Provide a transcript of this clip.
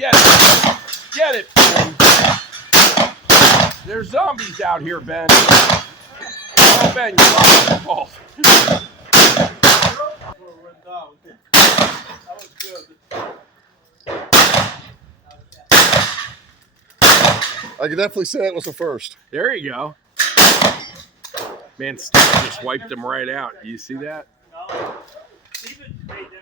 Get it. Get it, Ben. There's zombies out here, Ben. Oh, Ben, you lost the ball. That was good. I can definitely say it was the first. There you go. Man, Steve just wiped him right out. You see that? No. Steven made them.